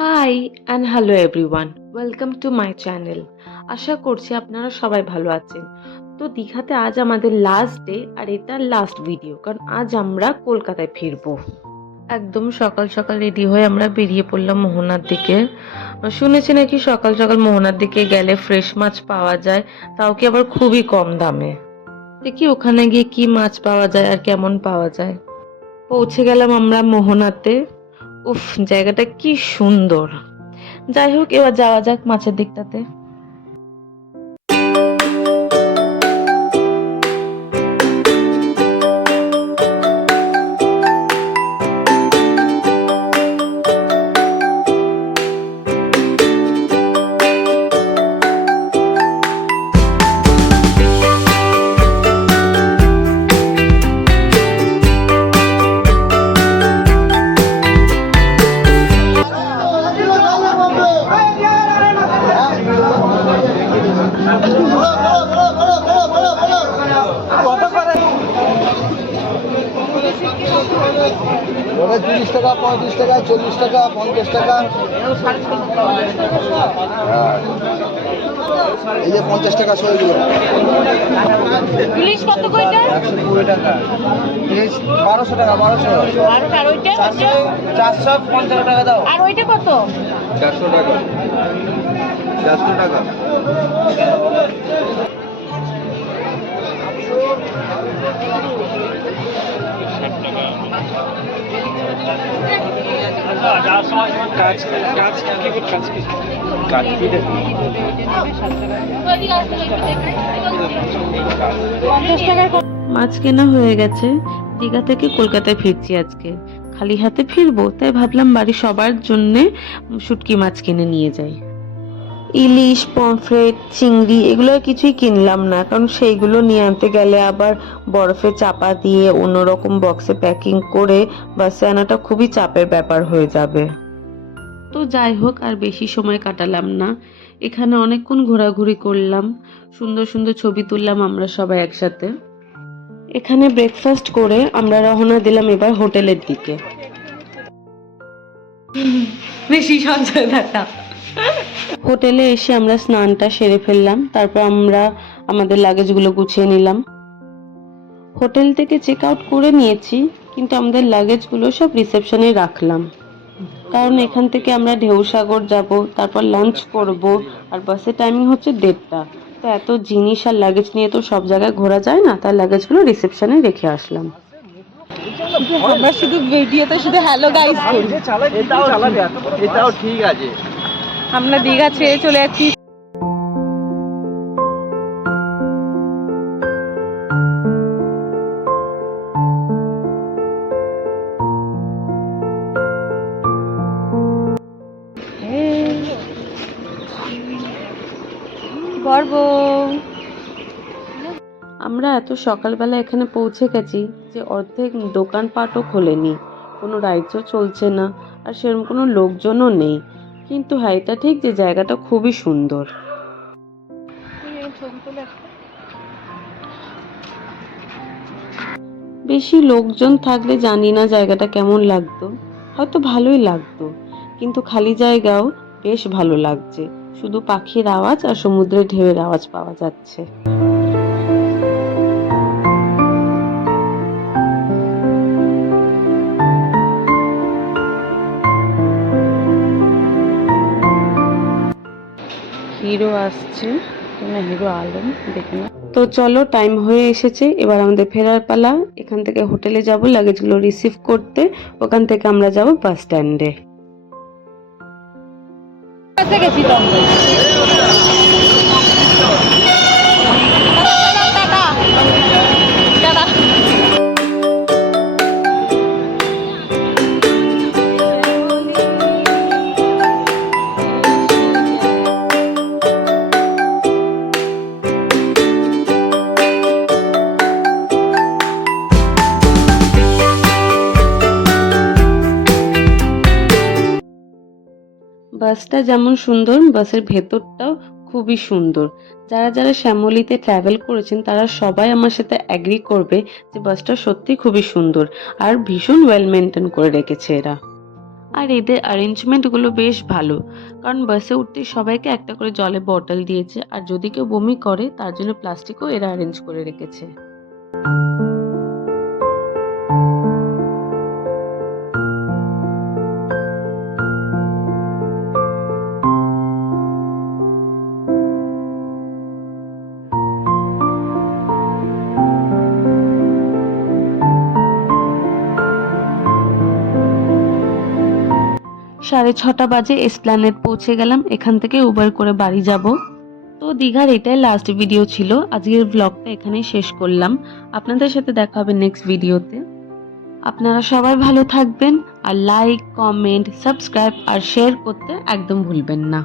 High and hello everyone, welcome to my channel. আশা করছি আপনারা সবাই ভালো আছেন। তো দীঘাতে আজ আমাদের লাস্ট ডে, আর এটা লাস্ট ভিডিও, কারণ আজ আমরা কলকাতায় ফিরবো। একদম সকাল সকাল রেডি হয়ে আমরা বেরিয়ে পড়লাম মোহনার দিকে। শুনেছি নাকি সকাল সকাল মোহনার দিকে গেলে ফ্রেশ মাছ পাওয়া যায়, তাও কি আবার খুবই কম দামে। দেখি ওখানে গিয়ে কি মাছ পাওয়া যায় আর কেমন পাওয়া যায়। পৌঁছে গেলাম আমরা মোহনাতে। উফ, জায়গাটা কি সুন্দর। যাই হোক, এবার যাওয়া যাক মাছের দিকটাতে। ওটা 30 টাকা, 35 টাকা, 40 টাকা, 50 টাকা। এই যে 50 টাকা সইগুলো। ইলিশ কত কইটা? 120 টাকা। ইলিশ 1200 টাকা, 1200। আর ওইটা 450 টাকা দাও। আর ওইটা কত? 400 টাকা। 400 টাকা। মাছ কেনা হয়ে গেছে। দীঘা থেকে কলকাতায় ফিরছি আজকে। খালি হাতে ফিরবো, তাই ভাবলাম বাড়ি সবার জন্যে শুটকি মাছ কিনে নিয়ে যাই। ইলিশ, পমফ্রেট, চিংড়ি এগুলো কিছুই কিনলাম না, কারণ সেইগুলো নিয়ে আনতে গেলে আবার বরফে চাপা দিয়ে অন্যরকম বক্সে প্যাকিং করে বাসে আনাটা খুবই চাপের ব্যাপার হয়ে যাবে। তো যাই হোক, আর বেশি সময় কাটালাম না। এখানে অনেকক্ষণ ঘোরাঘুরি করলাম, সুন্দর সুন্দর ছবি তুললাম আমরা সবাই একসাথে। এখানে ব্রেকফাস্ট করে আমরা রওনা দিলাম এবার হোটেলের দিকে। বেশি সঞ্চয় দেখা। হোটেলে এসে আমরা স্নানটা সেরে ফেললাম, তারপর আমরা আমাদের লাগেজগুলো গুছিয়ে নিলাম। হোটেল থেকে চেক আউট করে নিয়েছি, কিন্তু আমাদের লাগেজগুলো সব রিসেপশনে রাখলাম, কারণ এখান থেকে আমরা ঢেউসাগর যাব, তারপর লাঞ্চ করব, আর বাসের টাইমিং হচ্ছে 1:30। তো এত জিনিস আর লাগেজ নিয়ে তো সব জায়গায় ঘোরা যায় না, তাই লাগেজগুলো রিসেপশনে রেখে আসলাম। আমরা শুধু ভিডিওতে শুধু হ্যালো গাইস করি। এটাও ঠিক আছে। আমরা দীঘা ছেড়ে চলে যাচ্ছি। গর্ব। আমরা এত সকালবেলা এখানে পৌঁছে গেছি যে অর্ধেক দোকানপাটও খোলেনি, কোনো রাইডও চলছে না, আর সেরকম কোনো লোকজনও নেই। কিন্তু হ্যাঁ, এটা ঠিক যে জায়গাটা খুবই সুন্দর। বেশি লোকজন থাকলে জানি না জায়গাটা কেমন লাগতো, হয়তো ভালোই লাগতো, কিন্তু খালি জায়গাও বেশ ভালো লাগছে। শুধু পাখির আওয়াজ আর সমুদ্রের ঢেউয়ের আওয়াজ পাওয়া যাচ্ছে। হিরো আসছে না, হিরো আলম, দেখি না। তো চলো, টাইম হয়ে এসেছে, এবার আমাদের ফেরার পালা। এখান থেকে হোটেলে যাব লাগেজগুলো রিসিভ করতে, ওখান থেকে আমরা যাব বাস স্ট্যান্ডে। গেছি তো বাসটা যেমন সুন্দর, বাসের ভেতরটাও খুবই সুন্দর। যারা যারা শ্যামলীতে ট্রাভেল করেছেন তারা সবাই আমার সাথে অ্যাগ্রি করবে যে বাসটা সত্যি খুবই সুন্দর আর ভীষণ ওয়েল মেনটেন করে রেখেছে এরা। আর এদের অ্যারেঞ্জমেন্টগুলো বেশ ভালো, কারণ বাসে উঠতে সবাইকে একটা করে জলের বটল দিয়েছে, আর যদি কেউ বমি করে তার জন্য প্লাস্টিকও এরা অ্যারেঞ্জ করে রেখেছে। সাড়ে 6টা বাজে এসপ্ল্যানেড পৌঁছে গেলাম, এখান থেকে উবার করে বাড়ি যাব। তো দীঘার এটাই লাস্ট ভিডিও ছিল, আজকের ব্লগটা এখানেই শেষ করলাম। আপনাদের সাথে দেখা হবে নেক্সট ভিডিওতে। আপনারা সবাই ভালো থাকবেন, আর লাইক, কমেন্ট, সাবস্ক্রাইব আর শেয়ার করতে একদম ভুলবেন না।